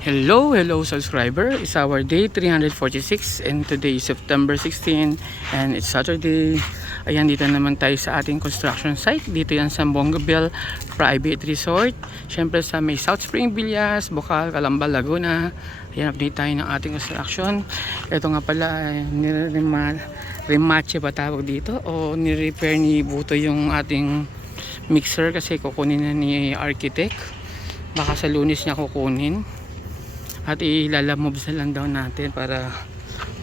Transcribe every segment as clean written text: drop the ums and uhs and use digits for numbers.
Hello subscriber. It's our day 346 and today is September 16 and it's Saturday. Ayan, dito naman tayo sa ating construction site. Dito yan sa Bongabel Private Resort. Syempre sa may South Spring Villas, Bocal, Calamba, Laguna. Ayan, update tayo ng ating construction. Ito nga pala, remache ba tawag dito o ni-repair ni Buto yung ating mixer kasi kukunin na ni architect. Baka sa Lunes niya kukunin. At ilalamobs na lang daw natin para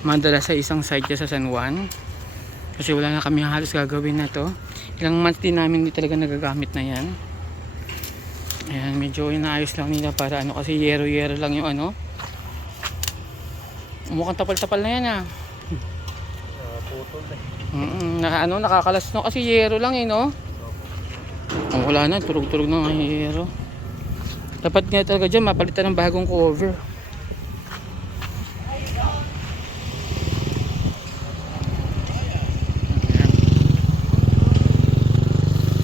madala sa isang site niya sa San Juan. Kasi wala na kami halos gagawin na to. Ilang months din namin hindi talaga nagagamit na yan. Ayan, medyo inaayos lang nila para ano kasi yero-yero lang yung ano. Mukhang tapal-tapal na yan ah. Putol na. Nakakalas no kasi yero lang eh no. Oh, wala na, turog-turog na ng yero. Dapat nga talaga dyan mapalitan ng bagong cover.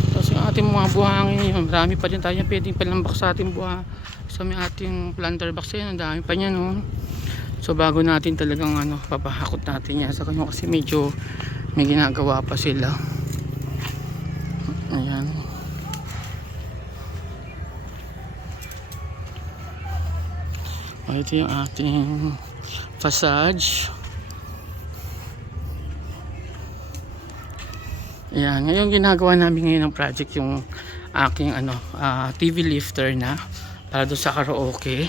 Tapos yung ating mga buhangin yun, marami pa din tayo pwedeng palambak sa ating buha. Sa may ating planter box yan, ang dami pa niyan no? So bago natin talagang papahakot natin yan sa kanya kasi medyo may ginagawa pa sila. Ayan. Ito yung ating facade. Ayan, ngayon ginagawa namin ngayon ng project yung aking TV lifter na para doon sa karaoke.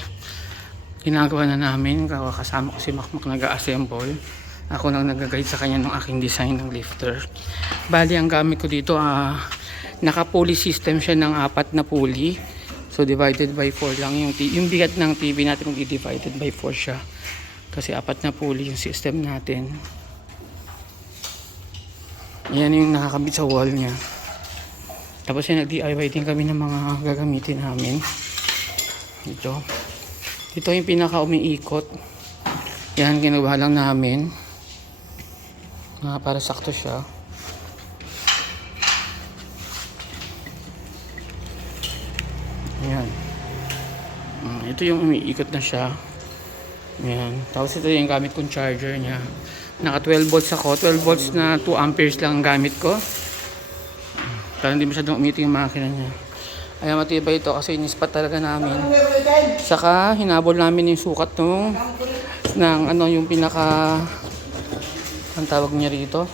Ginagawa na namin, kasama ko si Makmak nag-assemble. Ako nang nag-guide sa kanya ng aking design ng lifter. Bali ang gamit ko dito naka-pulley system siya ng 4 na pulley. So divided by 4 lang yung bigat ng TV natin divided by 4 siya. Kasi 4 na pulley yung system natin. Yan yung nakakabit sa wall niya. Tapos yung nag-DIY din kami ng mga gagamitin namin. Ito yung pinaka umiikot. Yan ginawa lang namin. Para sakto siya. Ayan. Ito yung umiikot na siya. Ayan. Tapos ito yung gamit kong charger niya. Naka 12 volts ako. 12 volts na 2 amperes lang ang gamit ko. Para hindi masyadong umiting yung makina niya. Ayan, matibay ito kasi inispat talaga namin. Saka hinabol namin yung sukat ng yung pinaka ang tawag niya rito.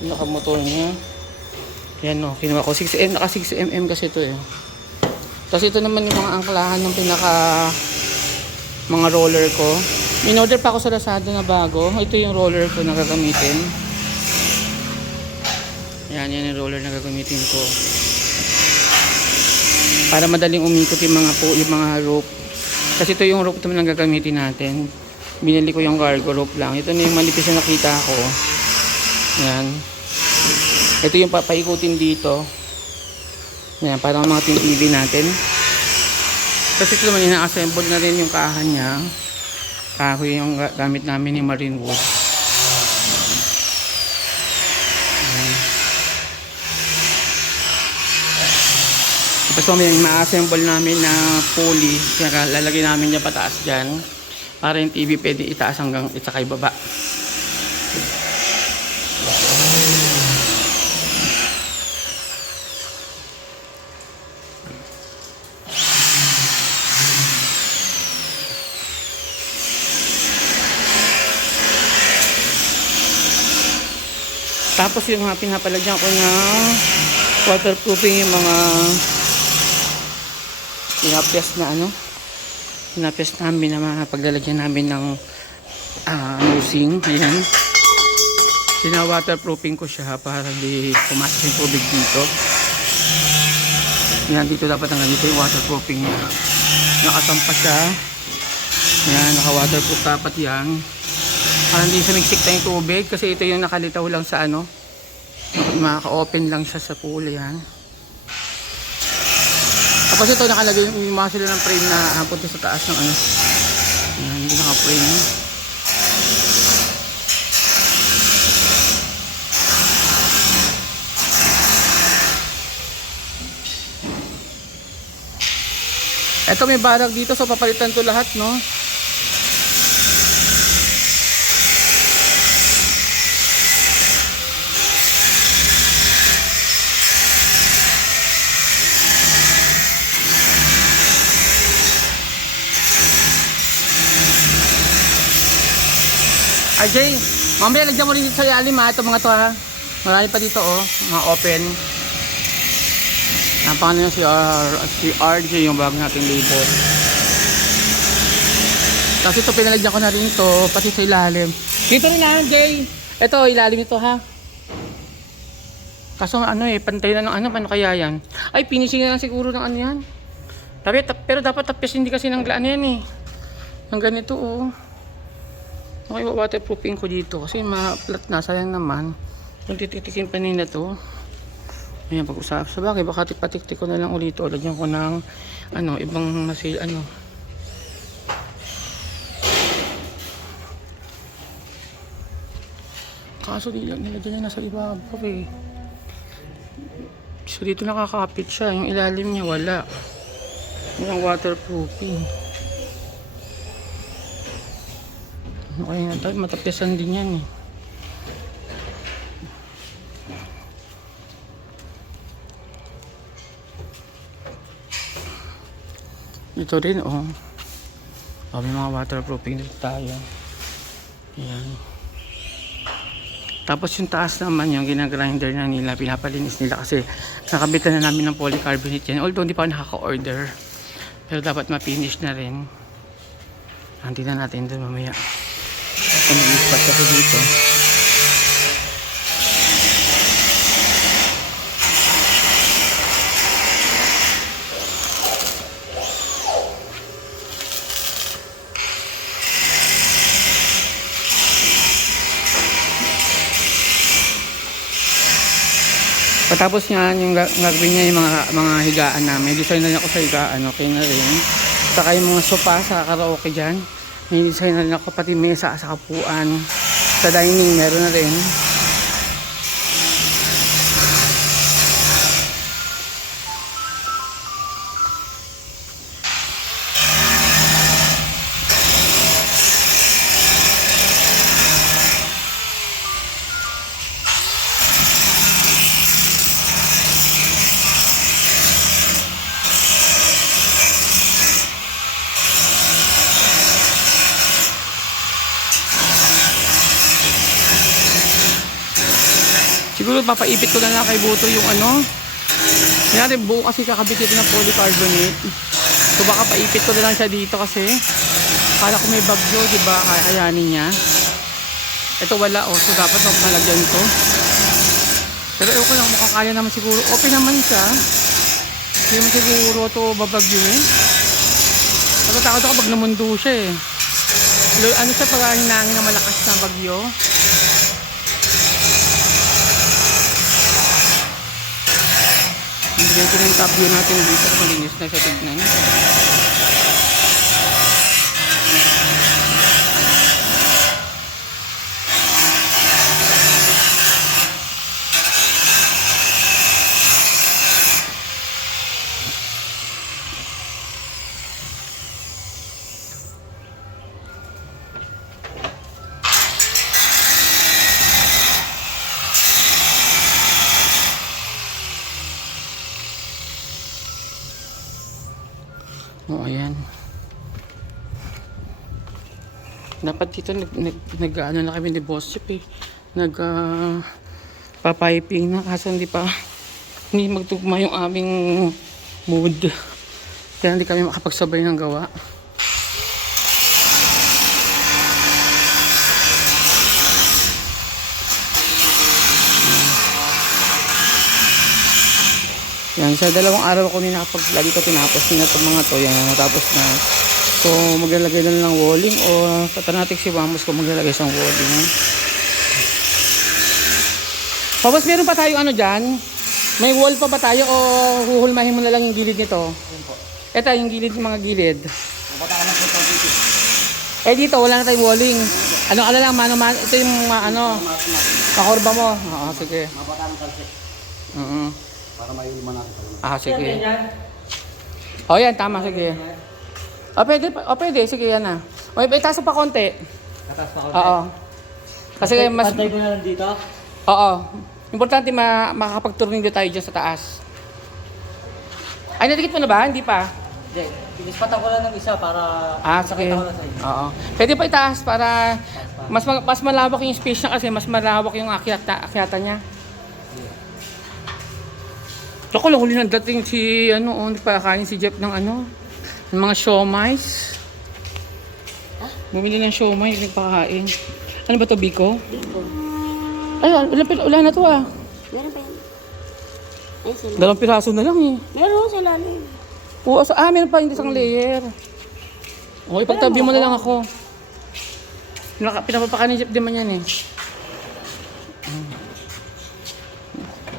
Pinaka-motor niya. Yan o, kinuha ko 6mm, naka 6mm kasi ito eh. Tapos ito naman yung mga angklahan ng mga roller ko. In-order pa ako sa Lazada na bago. Ito yung roller ko na gagamitin. Yan yung roller na gagamitin ko. Para madaling umikot yung mga rope. Kasi ito yung rope naman na gagamitin natin. Binili ko yung cargo rope lang. Ito na yung manipis na nakita ko. Yan. Ito yung papaikutin dito. Ayan, para mga TV natin. Kasi ito naman, ina-assemble na rin yung kahan niya. Kahoy yung gamit namin ni Marine Wood. Ayan. Tapos may ma-assemble namin na pulley. Kaya lalagay namin niya pataas dyan. Para yung TV pwede itaas hanggang isakay baba. Tapos yung mga pinapalagyan ko na waterproofing yung mga pinapest namin na mga paglalagyan namin ng nosing. Ayan. Waterproofing ko siya para di pumasok yung tubig dito. Ayan, dito dapat ang ganito yung waterproofing niya. Nakatampa siya. Ayan, naka-waterproof dapat yan. Para hindi sumiksik na yung tubig kasi ito yung nakalitaw lang sa maka-open lang siya sa pool yan. Tapos ito nakalagay yung mga sila ng frame na punta sa taas ng yan, hindi naka-frame. Eto may barag dito, so papalitan to lahat, no? Jay, mamaya lagyan mo rin dito sa ilalim ha, ito mga to ha. Marami pa dito oh, mga open. Napangalan si RJ yung bago nating label. Kasi ito pinalagyan ko na rin to, pati sa ilalim. Dito rin ha, Jay. Ito, ilalim ito ha. Kaso ano eh, pantay na ng ano, paano kaya yan? Ay, finishing na lang siguro ng ano yan. Pero dapat tapis hindi kasi ng glaan yan eh. Ang ganito oh. Okay, waterproofing ko dito kasi ma-flat na, sayang naman. Kung tititikin pa nila to. Ayan, pag-usap sa bagay, baka patiktik ko na lang ulit o lagyan ko ng ano, ibang masil, ano. Kaso nilagyan niya nasa ibabaw eh. So dito nakakapit siya, yung ilalim niya wala. Walang waterproofing. Okay na tayo, matapiasan din yan eh. Ito rin oh. May mga waterproofing dito tayo. Ayan. Tapos yung taas naman yung ginagrinder na nila, pinapalinis nila kasi nakabitan na namin ng polycarbonate yan. Although hindi pa nakaka-order. Pero dapat ma-finish na rin. Hindi na natin doon mamaya. Kung mag-ispat kasi dito. Patapos niyan, yung gagawin niya yung mga higaan na. May design na niya ako sa higaan, okay na rin. Saka yung mga sopa sa karaoke dyan. May design na rin ako, pati mesa sa kapuan. Sa dining, meron na rin. Siguro papaipit ko na lang kay Buto yung ano. Kaya buo kasi kakabit ito ng polycarbonate. So baka paipit ko na lang siya dito kasi kala ko may bagyo, di ba? Kayanin niya. Ito wala oh, so dapat malagyan ko. Pero ewan ko lang, mukhang kaya naman siguro. Open naman siya. Hindi mo siguro ito babagyo eh. Natatakot ako pag namundo siya eh. Ano siya pag hinangin na malakas na bagyo. Bigyan ko na yung top view natin dito. Malinis na siya tignan. Oh, ayan. Dapat dito nag-ano na kami ni Boss Chip eh. Papiping na kasi hindi magtugma yung aming mood. Kaya hindi kami makapagsabay ng gawa. Yan, sa dalawang araw ako lagi ko tinapos na itong mga to. Yan, natapos na. So, maglalagay na lang ng walling o tatanatik si Vamos kung maglalagay sa walling. Tapos meron pa tayo ano dyan? May wall pa ba tayo o huhulmahin mo na lang yung gilid nito? Ito yung gilid, mga gilid. Eh dito, wala na tayong walling. Ano lang, mano-mano. Ito yung makorba mo. Oo, sige. Mabata ng kalsik. Para mayulman natin. Sige. O yan, tama, sige. O pwede, sige yan na. O, itaas mo pa konti. Tatas pa konti. Oo. Kasi mas... Pantay ko na lang dito. Oo. Importante makakapag-turning tayo dyan sa taas. Ay, nadikit mo na ba? Hindi pa. Hindi. Pinispatan ko lang ng isa para... Sige. makita ko lang sa inyo. Oo. Pwede pa itaas para mas malawak yung space niya kasi mas malawak yung akyatan niya. Ako lang huli dating si nagpakain si Jeff ng ng mga siomais. Bumili ng siomai, nagpakain. Ano ba to, Biko? Biko. Ay, wala na to ah. Meron pa yan. Ay, sila. 2 piraso na lang eh. Meron sila na yun. Oo, meron pa yung isang layer. Okay, pagtabi mo na lang ako. Pinapapakain ni Jeff din man yan eh.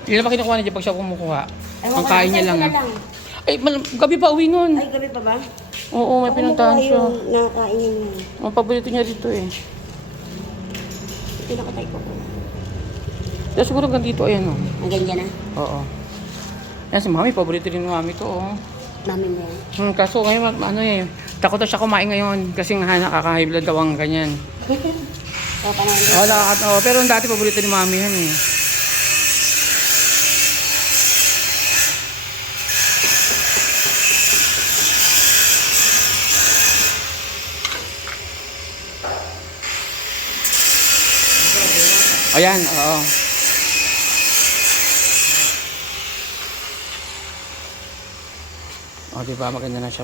Hindi na pa kinukuha ni Jeff pag siya kumukuha. Ang kain niya lang. Ay, gabi pa uwi nun. Ay, gabi pa ba? Oo, may pinuntahan siya. Nakakain yun. Ang paborito niya dito eh. Pinakatay ko. Kaya siguro hanggang dito, ayan o. Ang ganyan na? Oo. Yan si Mami, paborito rin ni Mami to oh. Namin na yan. Kaso ngayon, takot na siya kumain ngayon. Kasi nga nakaka-high blood daw ang ganyan. So, panahon din. Pero dati paborito ni Mami yan eh. Ayan, oo. O, diba? Maganda na siya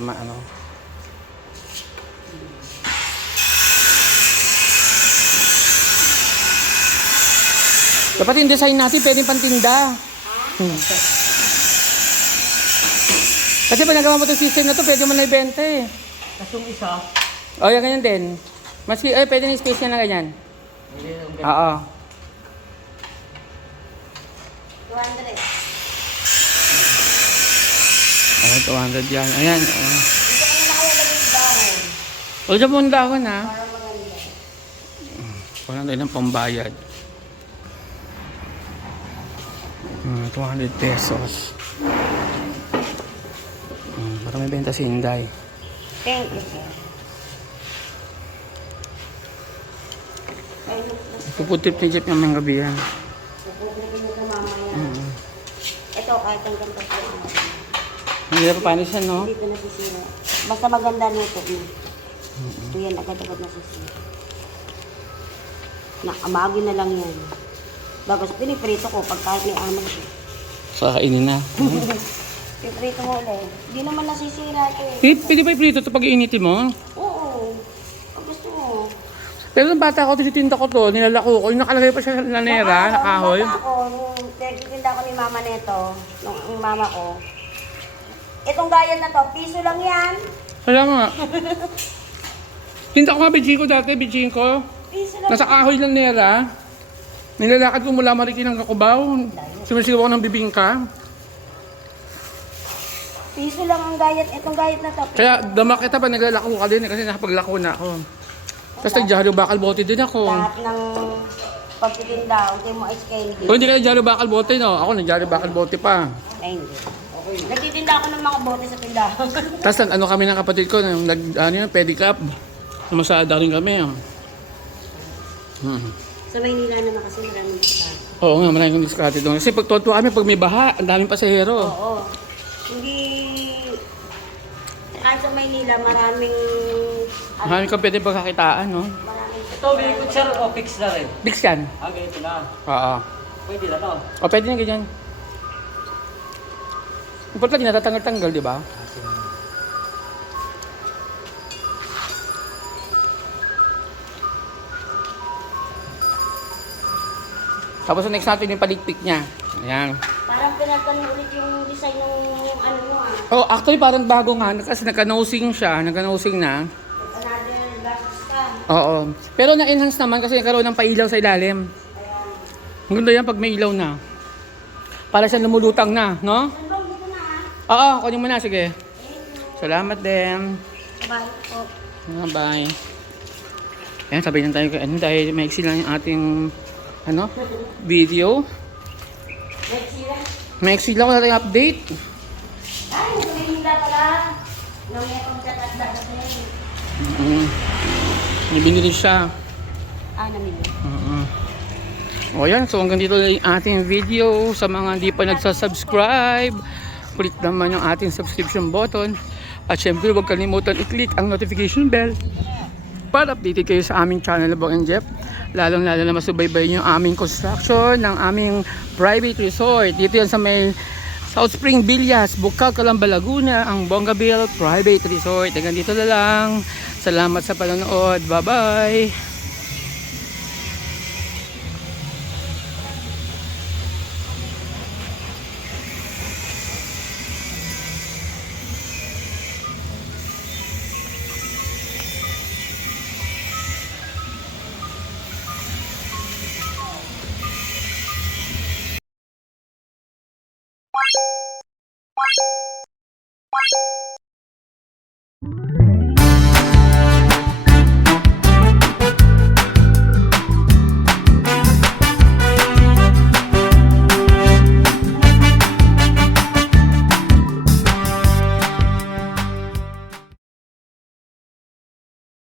Dapat yung design natin, pwedeng pantinda. Kasi pag nagawa mo itong system na to, pwede mo na ibenta eh. Tapos yung isa, O, yan ganyan din. Pwede na yung space niya na ganyan. hindi yung Oo. 200. Oh, 200 yan. Ayan. Dito ko na nakalagay yung dahon. O, dyan mo ang dahon ha. Para maganda. Wala na ilang pambayad. 200 pesos. Para may benta si Inday. Thank you, sir. Ay, Puputip ni Jeff yung mga gabi yan. napupunin mo ito mamaya. Ito, kahit ang ganito po. Hindi na papanis yan, no? Dito nasisira. Basta maganda nito mo. Ito yan, agad-agad nasisira. Amagi na lang yan. Bagos, piniprito ko pag kahit may amag siya. Sa kainin na. Piprito mo ulit. Hindi naman nasisira ito eh. Pwede ba iprito ito pag iinitin mo? Oo. Pag gusto mo. Pero nung bata ko, tinitinda ko to, nilalako ko. Yung nakalagay pa siya sa lanera, nakahoy. Bata ako, nung nagtitinda ko ni mama nito, nung mama ko, itong gayan na to, piso lang yan. Kaya nga. Tinda ko nga bijing ko dati, bijing ko. Piso lang. Nasa kahoy lang nera. Nilalakad ko mula Marikina ng Kakubaw. Sumisigaw ako ng bibingka. Piso lang ang gayat, itong gayat na to. Kaya dama kita pa naglalako ka din kasi nakapaglako na ako. Tapos nag-jalo bakal bote din ako. Lahat ng pagtitinda, hindi mo ice candy. Kung hindi ka nag-jalo bakal bote, no? Ako nag-jalo bakal bote pa. Ay, hindi. Nagtitinda ako ng mga bote sa tindahan. Tapos ano kami ng kapatid ko, pedicab. Sumasada rin kami. Sa Maynila naman kasi maraming isa. Oo nga, maraming diskarte doon. Kasi pag tuwa kami, pag may baha, ang daming pasahero. Oo. Hindi... Kahit sa Maynila, maraming... Maraming kang pwede pagkakitaan, no? Maraming... ito, bilikod sir o fix na rin. Bix yan. Ganito na. Oo. Pwede na to. O pwede na ganyan. Importante natatanggal-tanggal, di ba? Tapos next natin yung palikpik niya. Ayan. Parang pinagtanong ulit yung design ng ano mo ah. Oh, actually parang bago nga kasi naka-nosing siya, naka-nosing na. Another glasses ka. Oo. Pero na-enhance naman kasi nagkaroon ng pailaw sa ilalim. Ang ganda yan pag may ilaw na. Para siya lumulutang na, no? Hanggang dito na ah. Oo, kunin mo na, sige. Salamat din. Bye po. Bye. Ayan, sabay na tayo kay dahil maiksi lang yung ating video. Let's see that. Maiksi lang wala tayong update. Ay, nagtitinda pala. Nung itong katatda kasi. Binili siya. Namili. O yan, so hanggang dito lang yung ating video. Sa mga hindi pa nagsasubscribe, click naman yung ating subscription button. At syempre huwag kalimutan i-click ang notification bell para updated kayo sa aming channel, Bong and Jeff. Lalo na masubaybay yung aming construction ng aming private resort. Dito yan sa may South Spring Villas, Bukaw, Calamba, Laguna, ang Bongabel Private Resort. Hanggang dito na lang. Salamat sa panonood. Bye-bye!